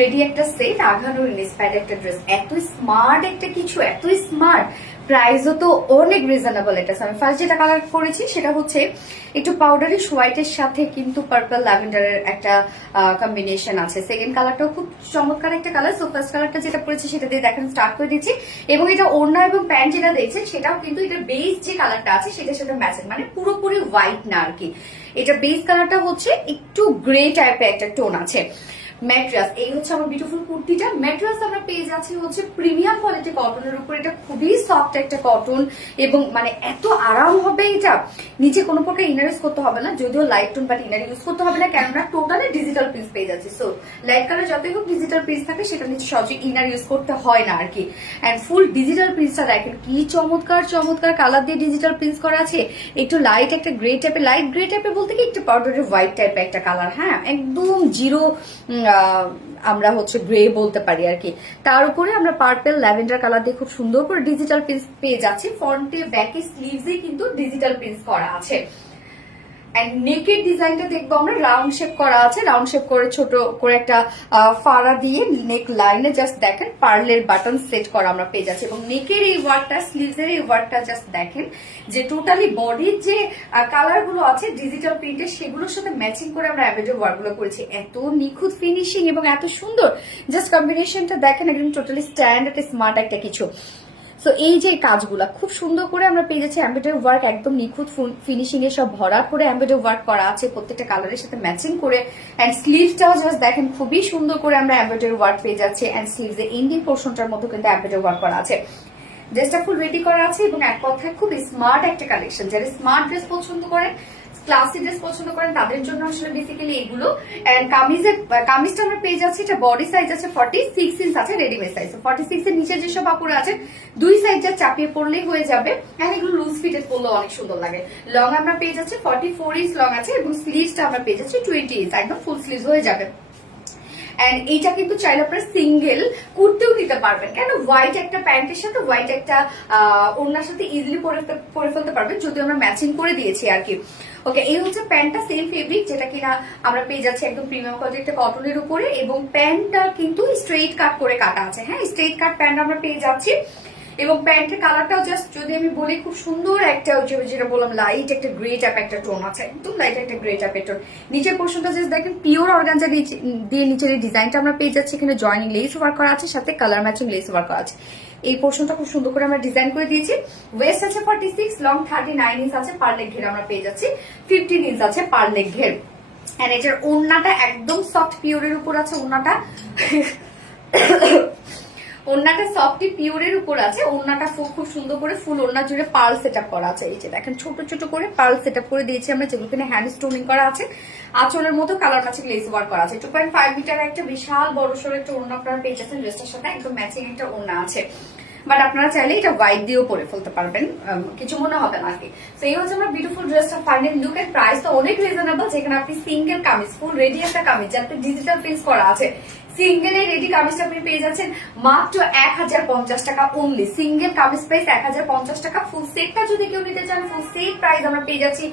Ready একটা set, আঘানোর inspired একটা dress, এত স্মার্ট একটা কিছু, এত স্মার্ট, প্রাইসও তো অনেক রিজনেবল। এটা আমি ফার্স্ট যেটা কালার করেছি সেটা হচ্ছে একটু পাউডারিশ হোয়াইটের সাথে কিন্তু পার্পল ল্যাভেন্ডারের একটা কম্বিনেশন আছে। সেকেন্ড কালারটাও খুব চমৎকার একটা কালার। সো ফার্স্ট কালারটা যেটা পরেছি সেটা দিয়ে দেখেন স্টার্ট করে দিচ্ছি, এবং এটা ওড়না এবং প্যান্ট যেটা দিয়েছে সেটাও কিন্তু এটা বেস যে কালারটা আছে সেটার সাথে ম্যাচিং, মানে পুরোপুরি হোয়াইট না আর কি। এটা বেস কালারটা হচ্ছে একটু গ্রে টাইপের একটা টোন আছে। ম্যাট্রাস, এই হচ্ছে আমার বিউটিফুল কুর্তিটা। ম্যাট্রাস আমরা পেয়ে যাচ্ছি হচ্ছে প্রিমিয়াম কোয়ালিটি কটনের উপর। এটা খুবই সফট একটা কটন এবং মানে এত আরাম হবে, এটা নিচে কোনো প্রকার ইনার ইউজ করতে হবে না, যদিও light tone, but inner use করতে হবে না, কেননা টোটালি ডিজিটাল প্রিন্ট পেয়ে যাচ্ছে। সো লাইট কালার যতই হোক ডিজিটাল প্রিন্ট থাকে, সেটা নিচে সহজে ইনার ইউজ করতে হয় না আর কি। অ্যান্ড ফুল ডিজিটাল প্রিন্টটা দেখেন কি চমৎকার চমৎকার কালার দিয়ে ডিজিটাল প্রিন্ট করা আছে। একটু লাইট একটা গ্রে টাইপের, লাইট গ্রে টাইপের বলতে কি একটু পাউডারি হোয়াইট টাইপের একটা কালার, হ্যাঁ একদম জিরো আমরা হচ্ছে গ্রে বলতে পারি আর কি। তার উপরে আমরা পার্পল ল্যাভেন্ডার কালার দিয়ে খুব সুন্দর করে ডিজিটাল প্রিন্ট পেয়ে যাচ্ছি। ফ্রন্টে ব্যাকে স্লিভসে কিন্তু ডিজিটাল প্রিন্ট করা আছে। এন্ড নেকের ডিজাইনটা দেখবো আমরা রাউন্ড শেপ করা আছে, রাউন্ড শেপ করে ছোট করে একটা ফাড়া দিয়ে নেক লাইনে জাস্ট দেখেন পার্লের বাটন সেট করা আমরা পেয়ে যাচ্ছি। এবং নেকের এই ওয়ার্কটা, স্লিভসের এই ওয়ার্কটা জাস্ট দেখেন যে টোটালি বডির যে কালার গুলো আছে ডিজিটাল প্রিন্টের, সেগুলোর সাথে ম্যাচিং করে আমরা এমব্রয়ডারি ওয়ার্ক গুলো করেছি। এত নিখুঁত ফিনিশিং এবং এত সুন্দর, জাস্ট কম্বিনেশনটা দেখেন একদম টোটালি স্ট্যান্ডার্ড স্মার্ট একটা কিছু। সো এই যে কাজগুলা খুব সুন্দর করে আমরা পেয়ে যাচ্ছি এমব্রয়ডারি ওয়ার্ক, একদম নিখুঁত ফিনিশিং এ সব ভরাট করে এমব্রয়ডারি ওয়ার্ক করা আছে প্রত্যেকটা কালারের সাথে ম্যাচিং করে। এন্ড স্লিভসটাও জাস্ট দেখেন খুবই সুন্দর করে আমরা এমব্রয়ডারি ওয়ার্ক পেয়ে যাচ্ছি। এন্ড স্লিভস এর এন্ডিং পোর্শনটার মধ্যে কিন্তু এমব্রয়ডারি ওয়ার্ক করা আছে। ড্রেসটা ফুল রেডি করা আছে এবং এক কথায় খুব স্মার্ট একটা কালেকশন। যারা স্মার্ট ড্রেস পছন্দ করেন, ক্লাসি ড্রেস পছন্দ করেন, তাদের জন্য আসলে বেসিক্যালি এগুলো। এন্ড কামিজটা আমরা পেয়ে যাচ্ছি, এটা বডি সাইজ আছে 46 ইঞ্চ আছে, রেডিমেড সাইজ 46 এর নিচে যেসব কাপড় আছে দুই সাইজ যা চাপিয়ে পড়লেই হয়ে যাবে। এন্ড এগুলো লুজ ফিটেড পরলেও অনেক সুন্দর লাগে। লং আমরা পেয়ে যাচ্ছি 44 ইঞ্চ লং আছে, এবং স্লিভসটা আমরা পেয়ে যাচ্ছি 20 ইঞ্চ, একদম ফুল স্লিভস হয়ে যাবে। এন্ড এইটা কিন্তু চাইলে আপনারা সিঙ্গেল কুর্তিও নিতে পারবেন, কেন হোয়াইট একটা প্যান্টের সাথে হোয়াইট একটা ওড়নার সাথে ইজিলি পরে ফেলতে পারবেন, যদি আমরা ম্যাচিং করে দিয়েছি আর কি। ওকে, এই হচ্ছে প্যান্টটা, সেম ফেব্রিক যেটা কিনা আমরা পেয়ে যাচ্ছি একদম প্রিমিয়াম কোয়ালিটি একটা কটনের উপরে, এবং প্যান্টটা কিন্তু স্ট্রেইট কাট করে কাটা আছে। হ্যাঁ, স্ট্রেইট কাট প্যান্ট আমরা পেয়ে যাচ্ছি। এবং প্যান্টের কালারটাও জাস্ট যদি আমি বলি খুব সুন্দর একটা, যেটা বললাম লাইট একটা গ্রে টাইপ একটা টোন আছে, একদম লাইট একটা গ্রে টাইপের টোন। নিচের পোর্শনটা জাস্ট দেখেন পিওর অর্গানজা দিয়ে নিচের এই ডিজাইনটা আমরা পেয়ে যাচ্ছি। এখানে জয়েনিং লেস ওয়ার্ক করা আছে, সাথে কালার ম্যাচিং লেস ওয়ার্ক করা আছে। এই পোর্শনটা খুব সুন্দর করে আমরা ডিজাইন করে দিয়েছি। ওয়েস্ট আছে 46, লং 39 ইঞ্চ আছে, পার লেগ ঘের আমরা পেয়ে যাচ্ছি 15 ইঞ্চ আছে পার লেগ ঘের। এন্ড এটার ওড়নাটা একদম সফট পিওরের উপর আছে। ওড়নাটা সফটি পিওরের উপর আছে। ওড়নাটা খুব সুন্দর করে ফুল ওড়না জুড়ে পার্ল সেটআপ করা আছে। এই যে দেখেন ছোট ছোট করে পার্ল সেটআপ করে দিয়েছি আমরা, যেগুলো কিনা হ্যান্ড স্টোনিং করা আছে। আঁচলের মতো কালার ম্যাচিং লেস ওয়ার্ক করা আছে। 2.5 মিটার একটা বিশাল বড় সড়ো একটা ওড়না আপনারা পেয়ে যাচ্ছেন। ড্রেসটার সাথে একদম ম্যাচিং একটা ওড়না আছে, বাট আপনারা চাইলে এটা হোয়াইট দিয়েও পরে ফেলতে পারবেন, কিছু মনে হবে না আর কি। তো এই হচ্ছে আমার বিউটিফুল ড্রেসটা ফাইনাল লুক। এর প্রাইস তো অনেক রিজনেবল, যেখানে আপনি সিঙ্গেল কামিজ, ফুল রেডি একটা কামিজ যাতে ডিজিটাল প্রিন্ট করা আছে, সিঙ্গেল এই রেডি কামিজটা আপনি পেয়ে যাচ্ছেন মাত্র 1050 টাকা অনলি। সিঙ্গেল কামিজ প্রাইস 1050 টাকা। ফুল সেটটা যদি কেউ নিতে চান, ফুল সেট প্রাইস আমরা পেয়ে যাচ্ছি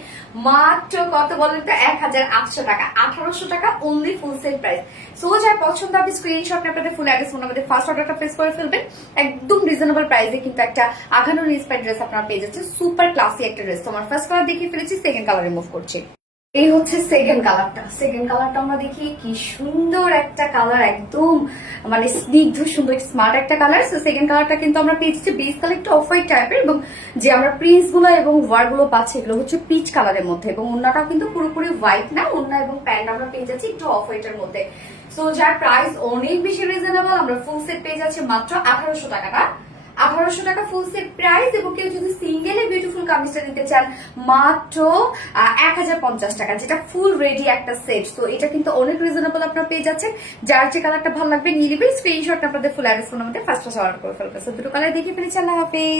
মাত্র কত বলেন তো, 1800 টাকা, 1800 টাকা only full set price. So যার পছন্দ আপনি স্ক্রিনশট নিয়ে আপনাদের ফুল অ্যাড্রেস ফোন আমাদের ফার্স্ট অর্ডারটা প্লেস করে ফেলবেন। একদম রিজনেবল প্রাইসে কিন্তু একটা আঘানোর ইন্সপায়ার্ড ড্রেস আপনারা পেয়ে যাচ্ছেন। সুপার ক্লাসি একটা ড্রেস। তো আমার ফার্স্ট কালার দেখিয়ে ফেলেছি, সেকেন্ড কালারে মুভ করছি। এই হচ্ছে সেকেন্ড কালারটা। সেকেন্ড কালারটা আমরা দেখি কি সুন্দর একটা কালার, একদম মানে স্নিগ্ধ সুন্দর স্মার্ট একটা কালার। সো সেকেন্ড কালারটা কিন্তু আমরা পেয়েছি বেস কালার একটু অফ হোয়াইট টাইপের, এবং যে আমরা প্রিন্টস গুলো এবং ওয়ার্ক গুলো পাচ্ছি এগুলো হচ্ছে পিচ কালারের মধ্যে, এবং ওড়নাটাও কিন্তু পুরোপুরি হোয়াইট না, ওড়না এবং প্যান্ট আমরা পেয়ে যাচ্ছি একটু অফ হোয়াইটের মধ্যে। সো যার প্রাইস অনেক বেশি রিজনেবল, আমরা ফুল সেট পেয়ে যাচ্ছি মাত্র 1800 টাকা। 1800 টাকা ফুল সেট প্রাইস। এবং কেউ যদি সিঙ্গেল বিউটিফুল কামিজটা নিতে চান মাত্র 1050 টাকা, যেটা ফুল রেডি একটা সেট। তো এটা কিন্তু অনেক রিজনেবল আপনারা পেয়ে যাচ্ছেন। যার যে কালারটা ভালো লাগবে নিয়ে নেবেন, স্ক্রিনশট আপনাদের ফুল অ্যাড্রেস ফোন আমাদের ফার্স্ট অর্ডার করে ফেলবেন। দুটো কালার দেখিয়ে ফেলেছি। আল্লাহ হাফেজ।